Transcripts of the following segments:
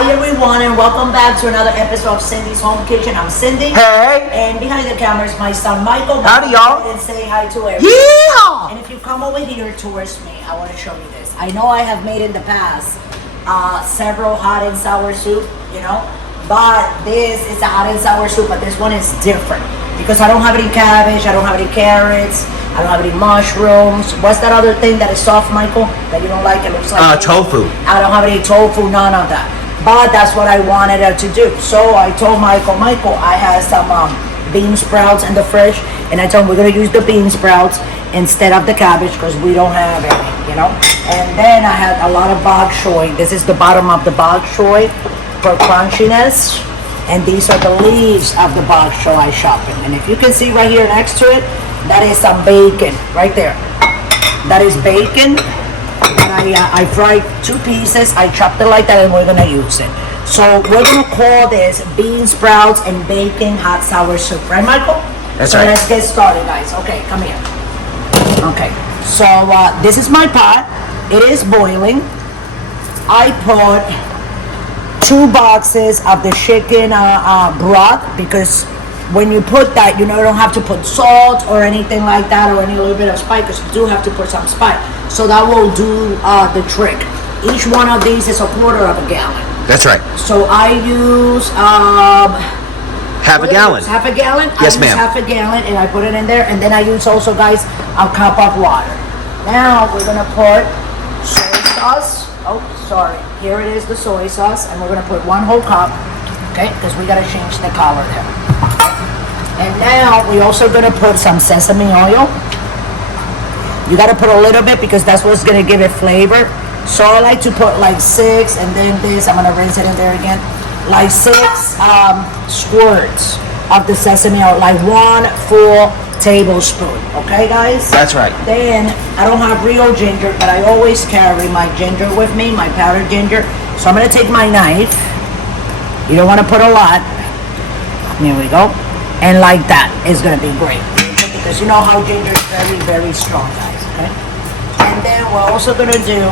Hi everyone and welcome back to another episode of Cindy's Home Kitchen. I'm Cindy. Hey. And behind the camera is my son Michael. Howdy y'all. And say hi to everyone. Yeehaw! And if you come over here towards me, I want to show you this. I know I have made in the past several hot and sour soup, you know, but this is a hot and sour soup, but this one is different because I don't have any cabbage, I don't have any carrots, I don't have any mushrooms. What's that other thing that is soft, Michael, that you don't like? It looks like tofu. I don't have any tofu, none of that. But that's what I wanted her to do. So I told Michael, I have some bean sprouts in the fridge, and I told him we're gonna use the bean sprouts instead of the cabbage because we don't have any, you know. And then I had a lot of bok choy. This is the bottom of the bok choy for crunchiness, and these are the leaves of the bok choy I chopped it. And if you can see right here next to it, that is some bacon right there. That is bacon. And I fried 2 pieces. I chopped it like that, and we're gonna use it. So we're gonna call this bean sprouts and bacon hot sour soup, right, Michael? That's so right. Let's get started, guys. Okay, come here. Okay, so this is my pot. It is boiling. I put 2 boxes of the chicken broth because when you put that, you don't have to put salt or anything like that or any little bit of spice because you do have to put some spice. So that will do the trick. Each one of these is a quarter of a gallon. That's right. So I use Half a gallon. Half a gallon? Yes, I use ma'am. half a gallon and I put it in there, and then I use also, guys, a cup of water. Now we're gonna put soy sauce. Oh, sorry. Here it is, the soy sauce, and we're gonna put 1 whole cup, okay? Because we gotta change the color there. And now we're also gonna put some sesame oil. You gotta put a little bit because that's what's gonna give it flavor. So I like to put like 6, and then this, I'm gonna rinse it in there again. Like 6 squirts of the sesame oil, like 1 full tablespoon. Okay, guys? That's right. Then I don't have real ginger, but I always carry my ginger with me, my powdered ginger. So I'm gonna take my knife. You don't wanna put a lot. Here we go. And like that is gonna be great because you know how ginger is very, very strong, guys. Okay. And then we're also gonna do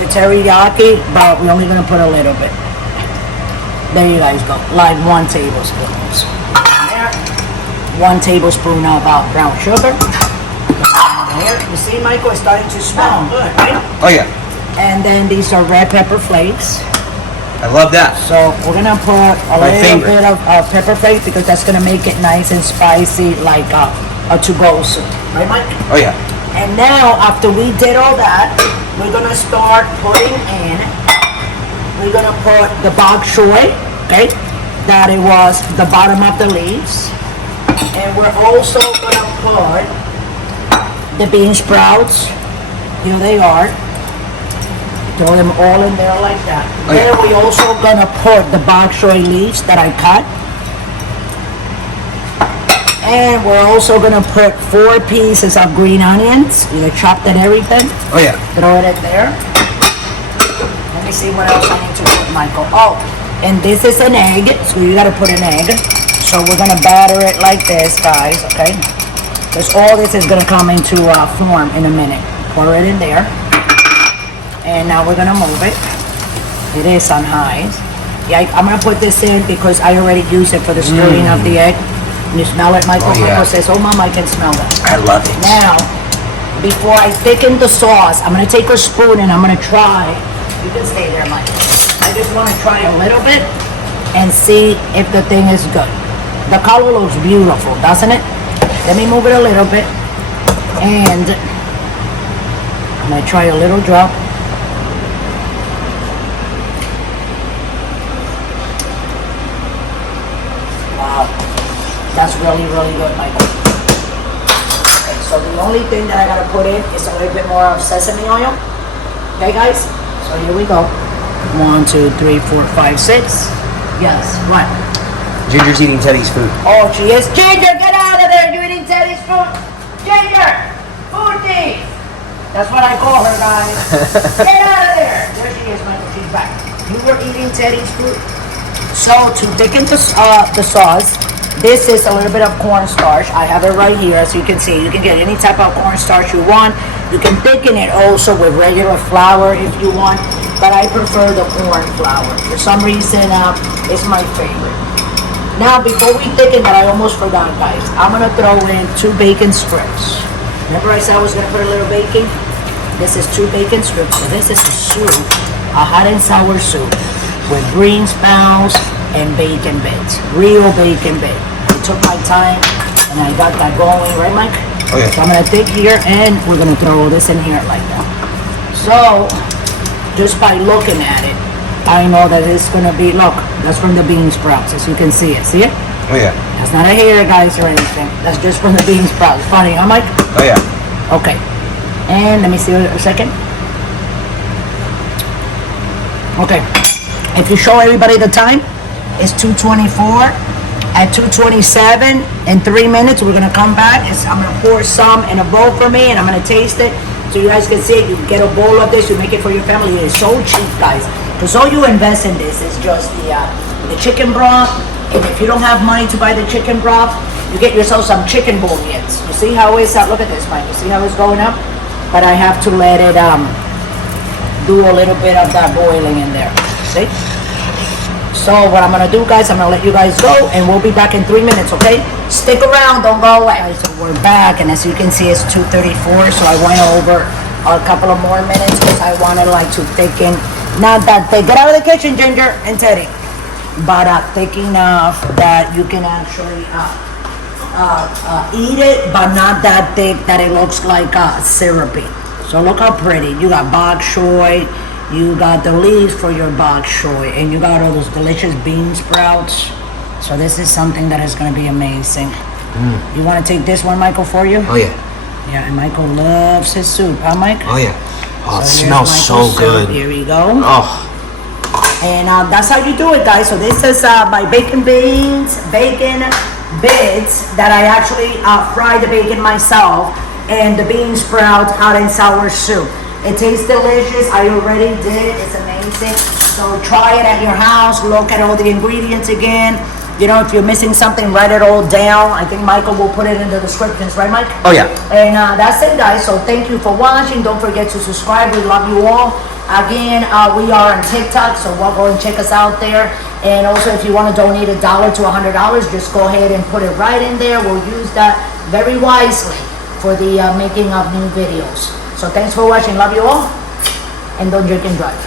the teriyaki, but we're only gonna put a little bit. There you guys go, like 1 tablespoon. There, 1 tablespoon of brown sugar. There, you see, Michael, it's starting to smell good, right? Oh yeah. And then these are red pepper flakes. I love that. So we're gonna put a little bit of pepper flakes because that's gonna make it nice and spicy, like a to-go soup, right, Mike? Oh yeah. And now, after we did all that, we're gonna start putting in. We're gonna put the bok choy, okay? That it was the bottom of the leaves, and we're also gonna put the bean sprouts. Here they are. Throw them all in there like that. Oh, yeah. Then we also gonna put the bok choy leaves that I cut. And we're also gonna put 4 pieces of green onions, either chopped and everything. Oh yeah. Throw it in there. Let me see what else I need to put, Michael. Oh, and this is an egg, so you gotta put an egg. So we're gonna batter it like this, guys, okay? Because all this is gonna come into form in a minute. Pour it in there. And now we're gonna move it. It is on high. Yeah, I'm gonna put this in because I already used it for the stirring of the egg. And you smell it, Michael? Oh, yeah. Michael says, oh, Mom, I can smell that. I love it. Now, before I thicken the sauce, I'm gonna take a spoon and I'm gonna try. You can stay there, Michael. I just wanna try a little bit and see if the thing is good. The color looks beautiful, doesn't it? Let me move it a little bit. And I'm gonna try a little drop. Wow, that's really, really good, Michael. Okay, so the only thing that I gotta put in is a little bit more of sesame oil. Okay, guys? So here we go. 1, 2, 3, 4, 5, 6. Yes, what? Ginger's eating Teddy's food. Oh, she is. Ginger, get out of there! You're eating Teddy's food. Ginger, food thief. That's what I call her, guys. Get out of there! There she is, Michael. She's back. You were eating Teddy's food. So to thicken the sauce, this is a little bit of cornstarch. I have it right here, as you can see. You can get any type of cornstarch you want. You can thicken it also with regular flour if you want. but I prefer the corn flour. For some reason, it's my favorite. Now, before we thicken that, I almost forgot, guys. I'm gonna throw in 2 bacon strips. Remember I said I was gonna put a little bacon? This is 2 bacon strips. So this is a soup, a hot and sour soup with green sprouts and bacon bits. Real bacon bit. I took my time and I got that going, right, Mike? Oh yeah. So I'm gonna take here and we're gonna throw this in here like that. So, just by looking at it, I know that it's gonna be, look, that's from the bean sprouts, as you can see it. See it? Oh yeah. That's not a hair, guys, or anything. That's just from the bean sprouts. Funny, huh, Mike? Oh yeah. Okay. And let me see a second. Okay. If you show everybody the time, it's 2:24. At 2:27, in 3 minutes, we're gonna come back. I'm gonna pour some in a bowl for me, and I'm gonna taste it so you guys can see it. You get a bowl of this, you make it for your family. It is so cheap, guys. Because all you invest in this is just the chicken broth. And if you don't have money to buy the chicken broth, you get yourself some chicken bouillons. You see how it's look at this, Mike. You see how it's going up? But I have to let it do a little bit of that boiling in there. See? So what I'm gonna do, guys, I'm gonna let you guys go, and we'll be back in 3 minutes, okay? Stick around, don't go away. So we're back, and as you can see, it's 2:34. So I went over a couple of more minutes because I wanted like to thicken. Not that thick. Get out of the kitchen, Ginger and Teddy. But thick enough that you can actually eat it, but not that thick that it looks like syrupy. So look how pretty. You got bok choy, you got the leaves for your bok choy, and you got all those delicious bean sprouts. So this is something that is going to be amazing. You want to take this one, Michael, for you? Oh yeah. Yeah, and Michael loves his soup, huh, Mike? Oh yeah. Oh, it So smells here's so Michael's soup. good. Here we go. Oh. And that's how you do it, guys. So this is my bacon bits that I actually fry the bacon myself, and the bean sprout hot and sour soup. It tastes delicious. I already did. It's amazing. So try it at your house. Look at all the ingredients again. You know, if you're missing something, write it all down. I think Michael will put it in the descriptions, right, Mike? Oh yeah. And that's it, guys. So thank you for watching. Don't forget to subscribe. We love you all. Again, we are on TikTok, so go and check us out there. And also, if you want to donate $1 to $100, just go ahead and put it right in there. We'll use that very wisely for the making of new videos. So thanks for watching. Love you all. And don't drink and drive.